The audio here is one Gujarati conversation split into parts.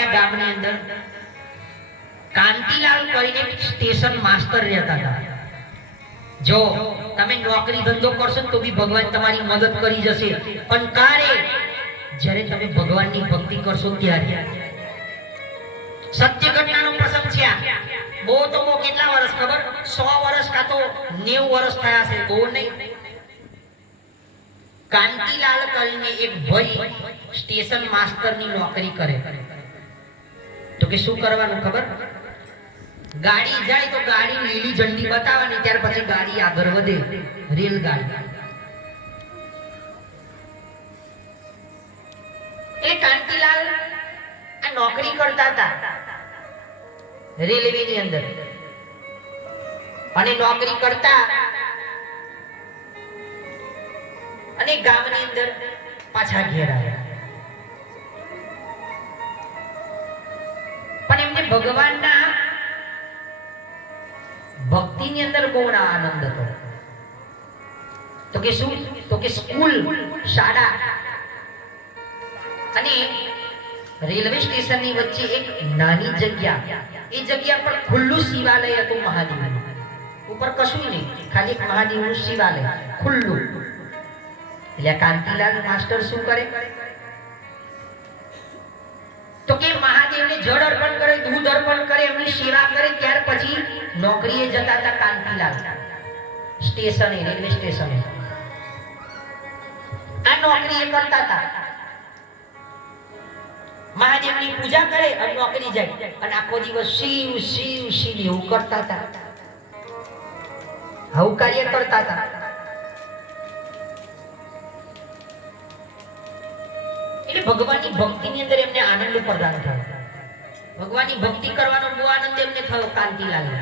અઠવાડિયા ગામની અંદર કાંતિલાલ કરીને સ્ટેશન માસ્ટર રહેતા હતા. જો તમે નોકરી ધંધો કરશો તો બી ભગવાન તમારી મદદ કરી જશે, પણ કારે જ્યારે તમે ભગવાનની ભક્તિ કરશો ત્યારે. સત્ય ઘટનાનો પ્રસંગ છે આ. બહુ તો બહુ કેટલા વર્ષ ખબર? 100 વર્ષ કા તો 90 વર્ષ થયા છે. બહુ નહીં. કાંતિલાલ કરીને એક ભાઈ સ્ટેશન માસ્ટરની નોકરી કરે. તો કે શું કરવાનું ખબર? ગાડી જાય તો ગાડી લીલી ઝંડી બતાવવાની, ત્યાર પછી ગાડી આગળ વધે. રેલગાડી. એ કાંતિલાલ આ નોકરી કરતા હતા રેલવેની અંદર, અને નોકરી કરતા અને ગામની અંદર પાછા ઘેર આવ્યા. પણ એમને ભગવાનના ભક્તિની અંદર બહુ આનંદ હતો. તો કે શું? તો કે સ્કૂલ, શાળા અને રેલવે સ્ટેશનની વચ્ચે એક નાની જગ્યા, એ જગ્યા પર ખુલ્લું શિવાલય હતું મહાદેવનું. ઉપર કશું નહીં, ખાલી મહાદેવનું શિવાલય ખુલ્લું. એટલે કાંતિલાલ માસ્ટર શું કરે? તો કે મહાદેવને જળ અર્પણ કરે, દૂધ અર્પણ કરે, એમની સેવા કરે. ત્યાર પછી નોકરીએ જતા હતા કાંતિલાલ સ્ટેશને, રેલવે સ્ટેશને. આ નોકરી એ કરતા હતા. મહાદેવની પૂજા કરે અને નોકરી જાય, અને આખો દિવસ શિવ શિવ શિવ એવું કરતા હતા. આવું કાર્ય કરતા હતા. એટલે ભગવાનની ભક્તિની અંદર એમને આનંદ પ્રદાન થયો. ભગવાનની ભક્તિ કરવાનો બહુ આનંદ એમને થયો કાંતિલાલને.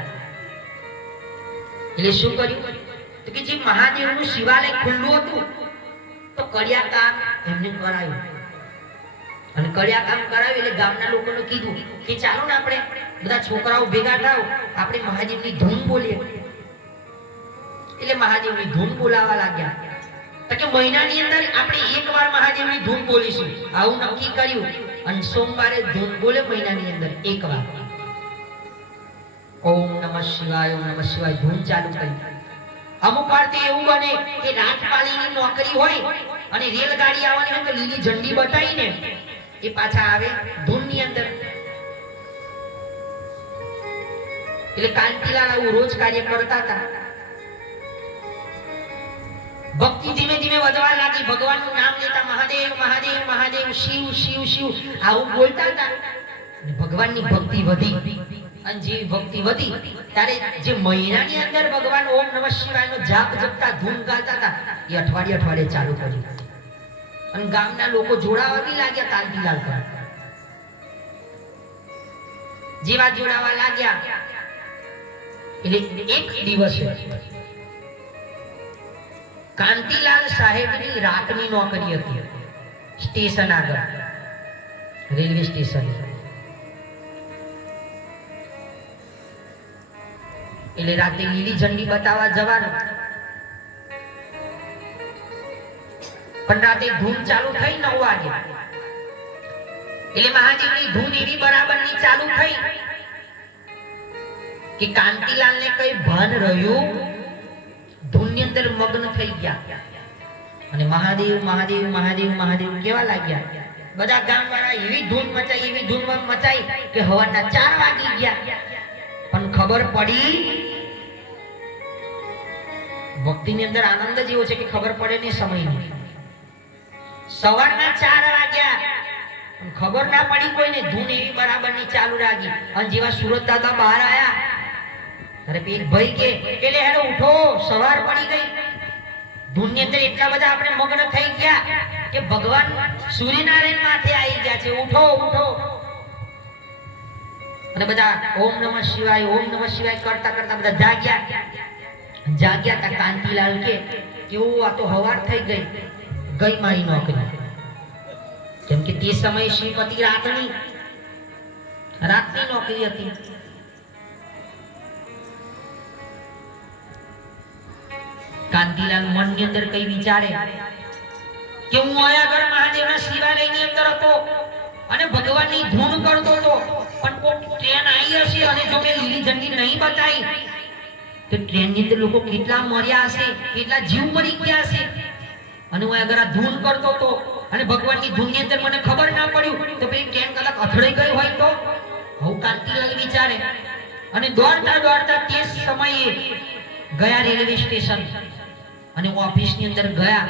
એટલે શું કર્યું? તો કે જે મહાદેવનું શિવાલય ખુલ્લું હતું તો કડિયા કામ એમને કરાયું. અને કડિયા કામ કરાવ્યું એટલે ગામના લોકોને કીધું કે ચાલો ને આપણે બધા છોકરાઓ ભેગા થાવ, આપણે મહાદેવની ધૂન બોલીએ. એટલે મહાદેવની ધૂન બોલાવા લાગ્યા. તો કે મહિનાની અંદર આપણે એકવાર મહાદેવની ધૂન બોલીશું, આવું નક્કી કર્યું. અને સોમવારે ધૂન બોલે મહિનાની અંદર એકવાર. ઓમ નમઃ શિવાય, ઓમ નમઃ શિવાય ધૂન ચાલુ કરી. અમુક વાર તો એવું બને કે રાતપાળીની નોકરી હોય અને રેલગાડી આવવાની હોય તો લીલી ઝંડી બતાવીને એ પાછા આવે ધૂનની અંદર. એટલે કાંતિલાલ આવું રોજ કાર્ય કરતા હતા. ભક્તિ ધીમે ધીમે વધવા લાગી. ભગવાનનું નામ લેતા મહાદેવ મહાદેવ મહાદેવ, શિવ શિવ શિવ આવું બોલતા હતા. ભગવાનની ભક્તિ વધી. અને જે ભક્તિ વધી ત્યારે જે મહિનાની અંદર ભગવાન ઓમ નમઃ શિવાયનો જાપ જપતા ધૂન ગાતા હતા, એ અઠવાડિયે ચાલુ કર્યું. અને ગામના લોકો જોડાવા બી લાગ્યા કાંતિલાલ પર. જેવા જોડાવા લાગ્યા એટલે એક દિવસે કાંતિલાલ સાહેબની રાતની નોકરી હતી સ્ટેશન આગળ, રેલવે સ્ટેશન. એટલે રાતે લીલી ઝંડી બતાવવા જવાનું. પણ રાતે ધૂન ચાલુ થઈ 9 વાગે. એટલે મહાદેવની ધૂન એવી બરાબરની ચાલુ થઈ કે કાંતિલાલને કઈ ભાન રહ્યું, ધૂનની અંદર મગ્ન થઈ ગયા. અને મહાદેવ મહાદેવ મહાદેવ મહાદેવ કેવા લાગ્યા. બધા ગામવાળા એવી ધૂન મચાઈ કે હવાના 4 વાગી ગયા. પણ ખબર પડી, ભક્તિની અંદર આનંદ જ એવો છે કે ખબર પડે ને સમયની. સવારના 4 વાગ્યા, ખબર ના પડી કોઈને. ધૂન એવી બરાબરની ચાલુ રાખી. અને જેવા સુરત દાદા બહાર આયા, અરે એક ભાઈ કે લે હેડો ઉઠો, સવાર પડી ગઈ. ધૂનની અંદર એટલા બધા આપણે મગ્ન થઈ ગયા કે ભગવાન સૂર્યનારાયણ માથે આવી ગયા છે. ઉઠો ઉઠો. અને બધા ઓમ નમઃ શિવાય ઓમ નમઃ શિવાય કરતા કરતા બધા જાગ્યા તા. કાંતિલાલ કે કેવું આ તો હવાર થઈ ગઈ મારી નોકરી. કેમ કે તે સમયે શ્રીપતિ રાતની નોકરી હતી. કાંતિલાલ મનની અંદર કઈ વિચારે કે હું આયા ઘર મહાદેવના શિવાલયની અંદર હતો અને ભગવાનની ધૂન કરતો ટ્રેન આવી હશે અને જો મેં લીલી ઝંડી નહીં બતાવી તો ટ્રેનની અંદર લોકો કેટલા મર્યા હશે, કેટલા જીવ મરી ગયા હશે. અને હું અગર આ ધૂન કરતો તો અને ભગવાનની ધૂનની અંદર મને ખબર ના પડ્યું તો પેલી ટ્રેન કદાચ અથડાઈ ગઈ હોય તો. હું કાંતિલાલ વિચારે અને દોડતા દોડતા તે સમયે ગયા રેલવે સ્ટેશન અને ઓફિસની અંદર ગયા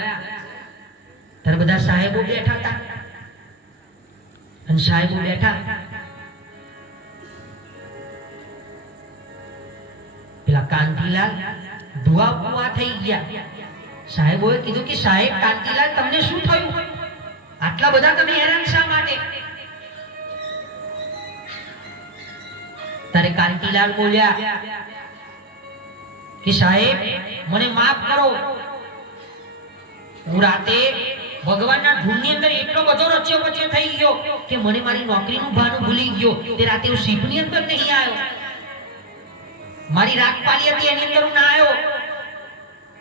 ત્યારે બધા સાહેબો બેઠા હતા અને સાહેબો બેઠા પેલા કાંતિલાલ ધુઆ પુઆ થઈ ગયા. સાહેબોએ કીધું કે સાહેબ કાંતિલાલ તમને શું થયું, આટલા બધા તમે હેરાન શા માટે? તારે કાંતિલાલ બોલ્યા કે સાહેબ મને માફ કરો, હું રાતે ભગવાનના ધૂનની અંદર એટલો બધો રચ્યો પચ્યો થઈ ગયો કે મને મારી નોકરીનું ભાન ભૂલી ગયો. તે રાતે હું શિપની અંદર નહીં આવ્યો, મારી રાત પાલી હતી એની અંદર હું ના આવ્યો,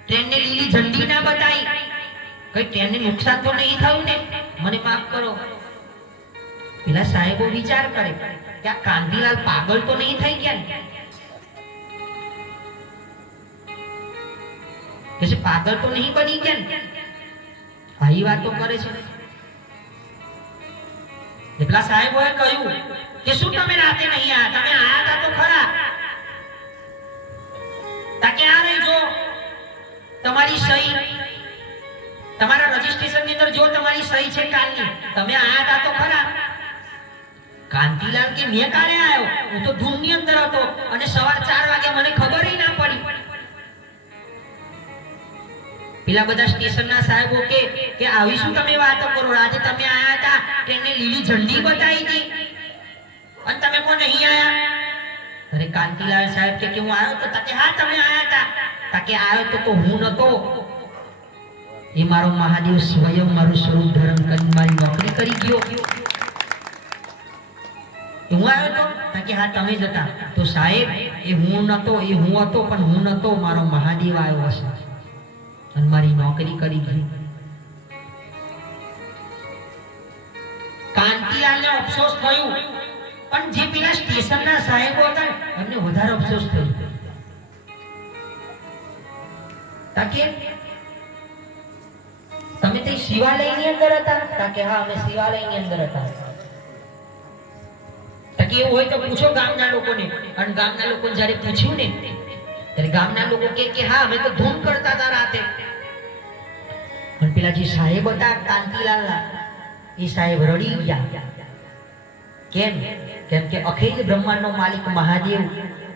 ટ્રેનને લીલી ઝંડી ના બતાવી, કઈ ટ્રેનને નુકસાન તો નહીં થયું ને, મને માફ કરો. પેલા સાહેબો વિચાર કરે કે આ કાંતિલાલ પાગલ તો નહીં થઈ ગયા ને, કે પાગલ તો નહીં બની ગયા ને, આવી વાતો કરે છે. એટલા સાહેબોએ કહ્યું કે શું તમે રાતે નહીં આયા, તમે આયા હતા તો ખરા, તાકે આ રહી જો તમારી સહી, તમારા રજીસ્ટ્રેશન ની અંદર જો તમારી સહી છે કાલની, તમે આયા હતા તો ખરા. કાંતિલાલ કે મેં કાલે આવ્યો, હું તો ધૂન ની અંદર હતો અને સવાર 4 વાગે મને ખબર ના પડી. પેલા બધા સ્ટેશનના સાહેબો કે આવી શું તમે વાતો કરો, આજે તમે આયા હતા, ટ્રેનને લીલી ઝંડી બતાવી હતી અને તમે કોણ નહીં આયા? અરે કાંતિલાલ સાહેબ કે હું આવ્યો તો, તાકે હા તમે આયા હતા, તાકે આવ્યો તો હું નતો, એ મારો મહાદેવ સ્વયં મારું સ્વરૂપ ધારણ કરી મારી નોકરી કરી ગયો. હું આવ્યો તો, તાકે હા તમે જ હતા. તો સાહેબ એ હું નતો, એ હું હતો પણ હું નતો, મારો મહાદેવ આવ્યો હશે અને મારી નોકરી કરી ગઈ. કાંતિલાલને અફસોસ થયું, પણ જે પેલા સ્ટેશનના સાહેબો હતા એમને વધારે અફસોસ થયો. તાકે તમે તે શિવાલયની અંદર હતા? તાકે હા અમે શિવાલયની અંદર હતા. તાકે એવું હોય તો પૂછો ગામના લોકોને. અને ગામના લોકોને જ્યારે પૂછ્યું ને ત્યારે ગામના લોકો કે હા અમે તો ધૂમ કરતા હતા રાતે. પણ પેલા જે સાહેબ હતા કાંતિલાલના, એ સાહેબ રડી ગયા. કેમ? કેમ કે અખિલ બ્રહ્માંડનો માલિક મહાદેવ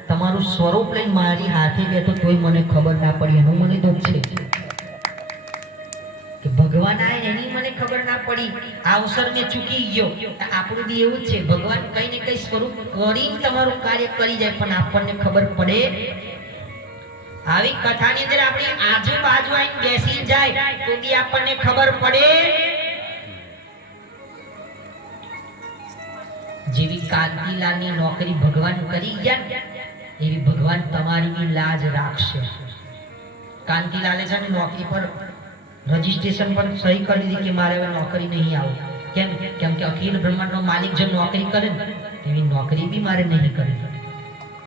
તમારું સ્વરૂપ લઈને મારી હાથે બેઠો તોય મને ખબર ના પડી, એનું મને દુઃખ છે. કે ભગવાન આય એની મને ખબર ના પડી, આ અવસર મેં ચૂકી ગયો. આપણું બી એવું જ છે, ભગવાન કઈ ને કઈ સ્વરૂપ કરીને તમારું કાર્ય કરી જાય પણ આપણને ખબર પડે. આવી કથાની અંદર આપણી આજુબાજુ આવીને બેસી જાય તો બી આપણને ખબર પડે. જેવી કાંતિલાલની નોકરી ભગવાન કરી ગયા એવી ભગવાન તમારી બી લાજ રાખશે. કાંતિલાલે છે ને નોકરી પર રજીસ્ટ્રેશન પર સહી કરી દીધી કે મારે હવે નોકરી નહીં આવું. કેમ? કેમ કે અખિલ બ્રહ્માંડનો માલિક જો નોકરી કરે ને એવી નોકરી બી મારે નહીં કરવી.